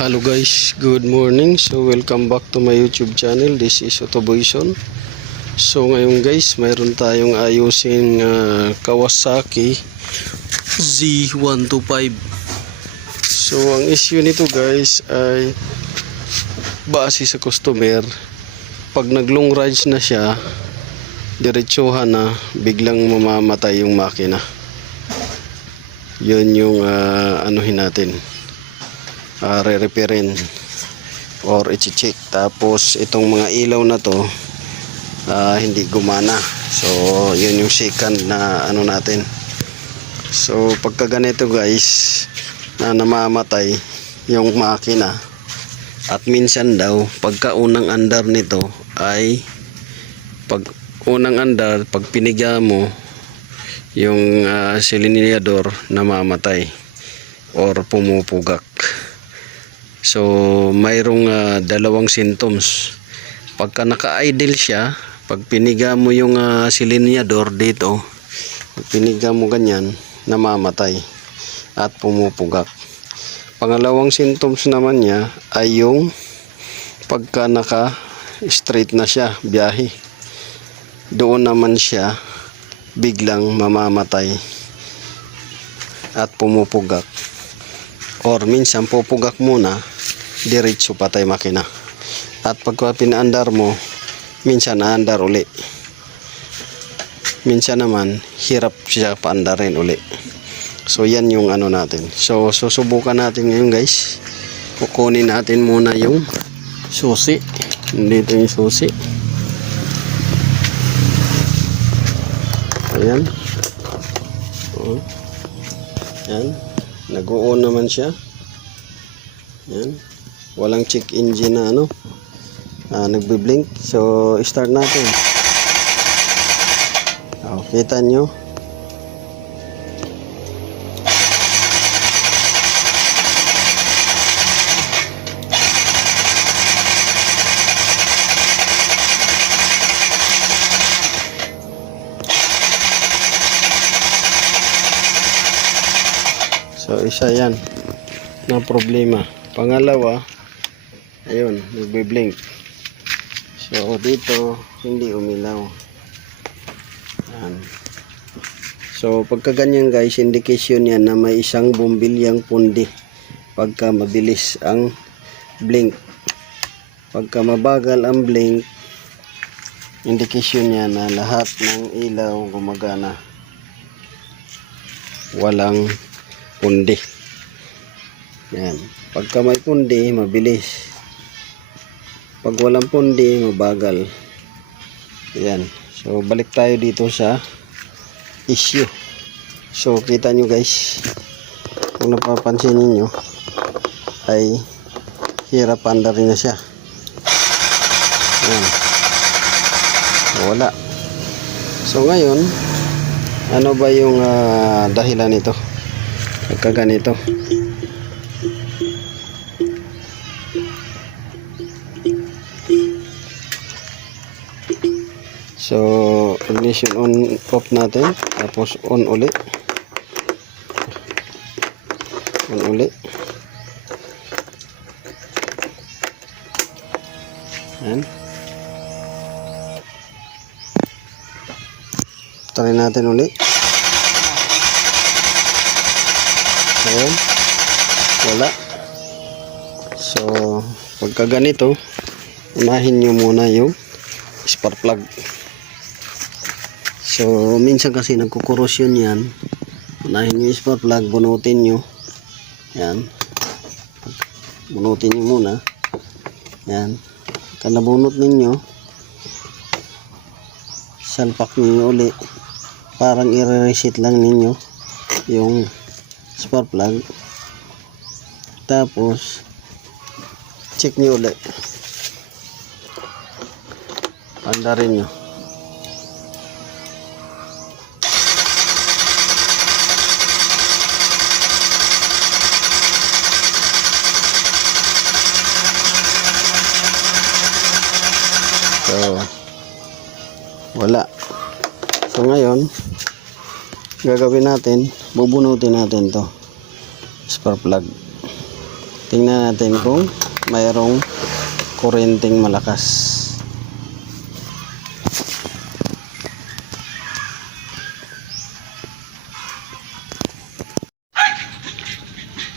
Hello guys, good morning. So welcome back to my YouTube channel. This is Otoboyson. So ngayon guys, mayroon tayong ayusin Kawasaki Z125. So ang issue nito guys ay base sa customer, pag nag long rides na siya, diretsuhan na, biglang mamamatay yung makina. Yun yung anuhin natin, re-repairin or i-check. Tapos itong mga ilaw na to hindi gumana. So yun yung second na ano natin. So pagka ganito guys, na namamatay yung makina, at minsan daw pagka unang andar nito ay pag unang andar, pag piniga mo yung silindador, namamatay or pumupugak. So mayroong dalawang symptoms. Pagka naka-idle siya, pag piniga mo yung silindador dito, pag piniga mo ganyan, namamatay at pumupugak. Pangalawang symptoms naman niya ay yung pagka naka-straight na siya, biyahe, doon naman siya biglang mamamatay at pumupugak. Or minsan pupugak muna, diretso patay makina. At pagka pinaandar mo, minsan naandar uli. Minsan naman hirap siya paandarin uli. So yan yung ano natin. So susubukan natin ngayon guys. Kukunin natin muna yung susi. Dito yung susi. Ayan. Ayan. Nag-o-on naman siya. Ayan. Walang check engine na ano, nagbi-blink. So start natin. Kita nyo. So isa yan na problema. Pangalawa, ayun, nagbe-blink. So dito hindi umilaw. Yan. So pagka ganyan guys, indication yan na may isang bumbilyang pundi pagka mabilis ang blink. Pagka mabagal ang blink, indication yan na lahat ng ilaw gumagana, walang pundi. Yan. Pagka may pundi, mabilis. Pag walang pundi, mabagal. Yan. So balik tayo dito sa issue. So kita nyo guys, kung napapansin niyo ay hirap andarin na siya. Yan. Wala. So ngayon, ano ba yung dahilan nito? Pagka ganito, so ignition on off natin, tapos on uli, yan. Try natin uli. Ayan, wala. So pagka ganito, unahin nyo muna yung spark plug. So minsan kasi nagkukorosyon yan, unahin nyo yung spark plug, bunutin nyo. Yan, bunutin nyo muna. Yan, pagka nabunot ninyo, salpak nyo uli, parang i-reset lang ninyo yung spark plug. Tapos check nyo ulit, andarin nyo. So wala. So ngayon gagawin natin, bubunutin natin to spark plug. Tingnan natin kung mayroong kuryenteng malakas.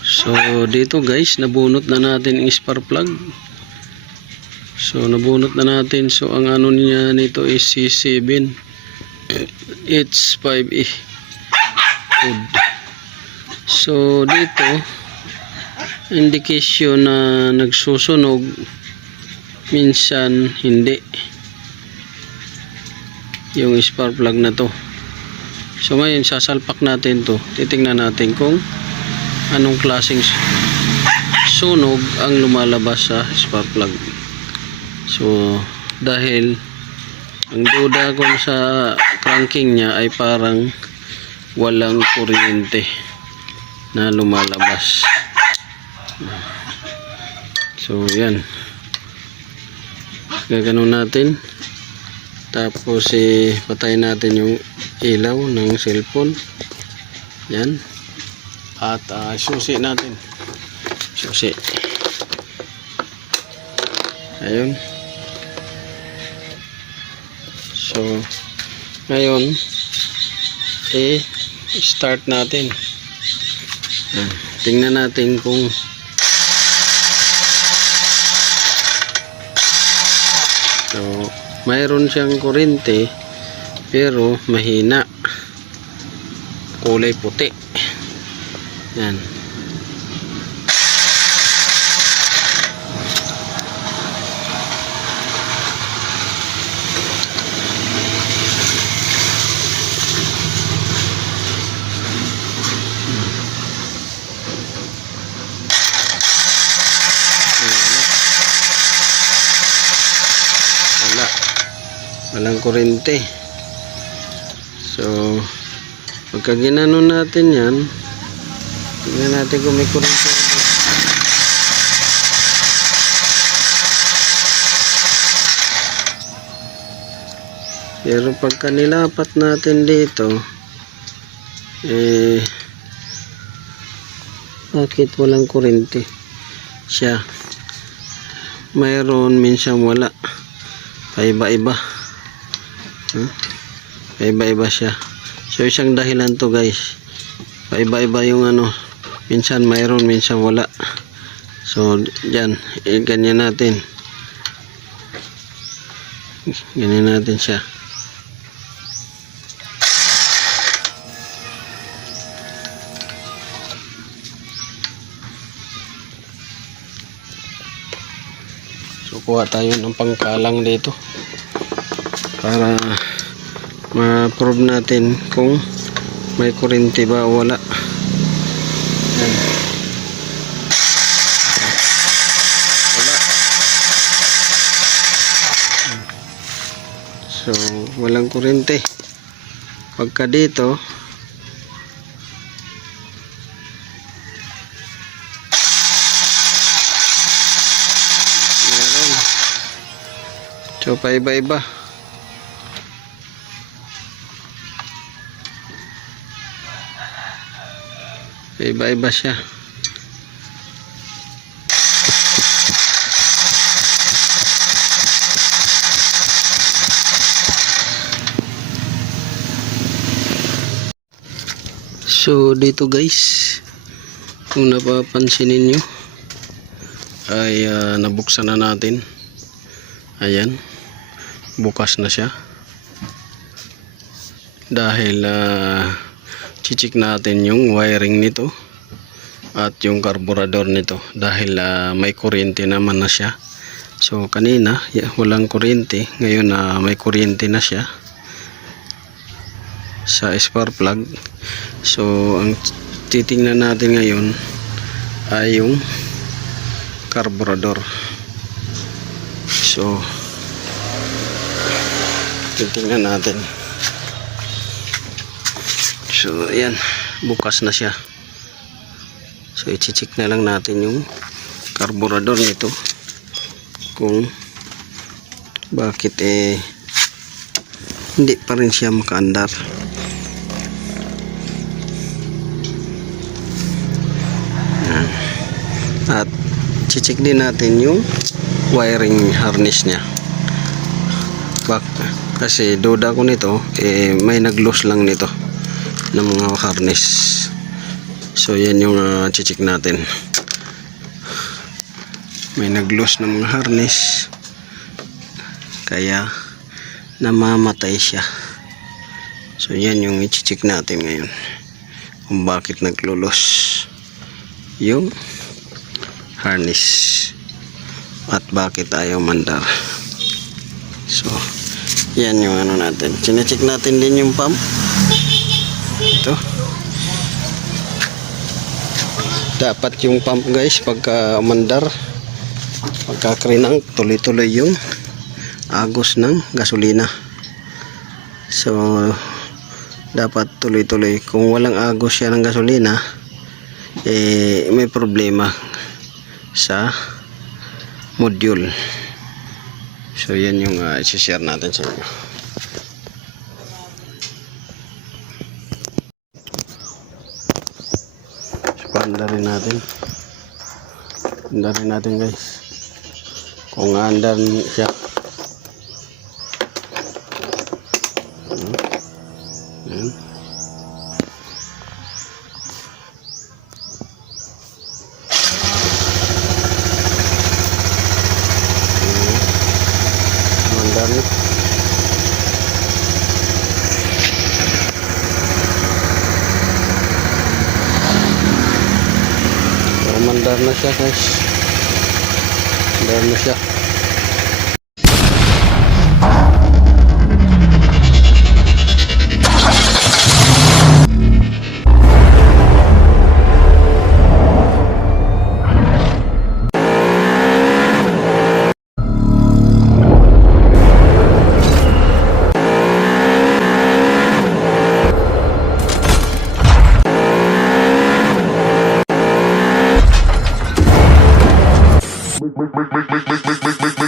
So dito guys, nabunot na natin ang spark plug. So nabunot na natin. So ang ano niya nito is C7 H5E code. So dito indication na nagsusunog, minsan hindi yung spark plug na to. So ngayon sasalpak natin to, titingnan natin kung anong klaseng sunog ang lumalabas sa spark plug. So dahil ang duda ko sa cranking niya ay parang walang kuryente na lumalabas. So yan, gaganon natin, tapos patayin natin yung ilaw ng cellphone. Yan, at susi natin, susi, ayun. So ngayon start natin. Tingnan natin kung so mayroon siyang kuryente pero mahina, kulay puti. Yan. Walang kuryente. So pagka ginanon natin yan, tingnan natin kung may kuryente. Pero pagka nilapat natin dito, bakit walang kuryente siya? Mayroon, minsan wala, paiba-iba. Paiba-iba siya. So isang dahilan to guys, paiba-iba yung ano, minsan mayroon, minsan wala. So dyan, ganyan natin, ganyan natin siya. So kuha tayo ng pangkalang dito para ma-prove natin kung may kuryente ba o wala. Yan. Wala. So walang kuryente. Pagka dito meron. So paiba-iba. Iba-iba siya. So dito guys, kung napapansin niyo ay nabuksan na natin. Ayan, bukas na siya dahil chichik natin yung wiring nito at yung carburetor nito dahil may kuryente naman na siya. So kanina walang kuryente, ngayon may kuryente na siya sa spark plug. So ang titingnan natin ngayon ay yung carburetor. So titingnan natin. So ayan, bukas na siya. So i-check na lang natin yung carburetor nito kung bakit hindi pa rin siya makaandar. At check din natin yung wiring harness niya. Kasi duda ko nito, may nag-loose lang nito ng mga harness. So yan yung check natin. May nag-loose ng mga harness, kaya namamatay siya. So yan yung i-check natin ngayon, kung bakit naglulos yung harness at bakit ayaw mandar. So yan yung ano natin. Chine-check natin din yung pump. Ito, dapat yung pump guys, pagka mandar, pagka krinang, tuloy-tuloy yung agos ng gasolina. So dapat tuloy-tuloy. Kung walang agos siya ng gasolina, may problema sa module. So yan yung i-share natin sa inyo. So paanda rin natin. Paanda rin natin guys, kung andan siya. Yan. Mandar nih. Mandar na siya guys. Mandar na siya. Make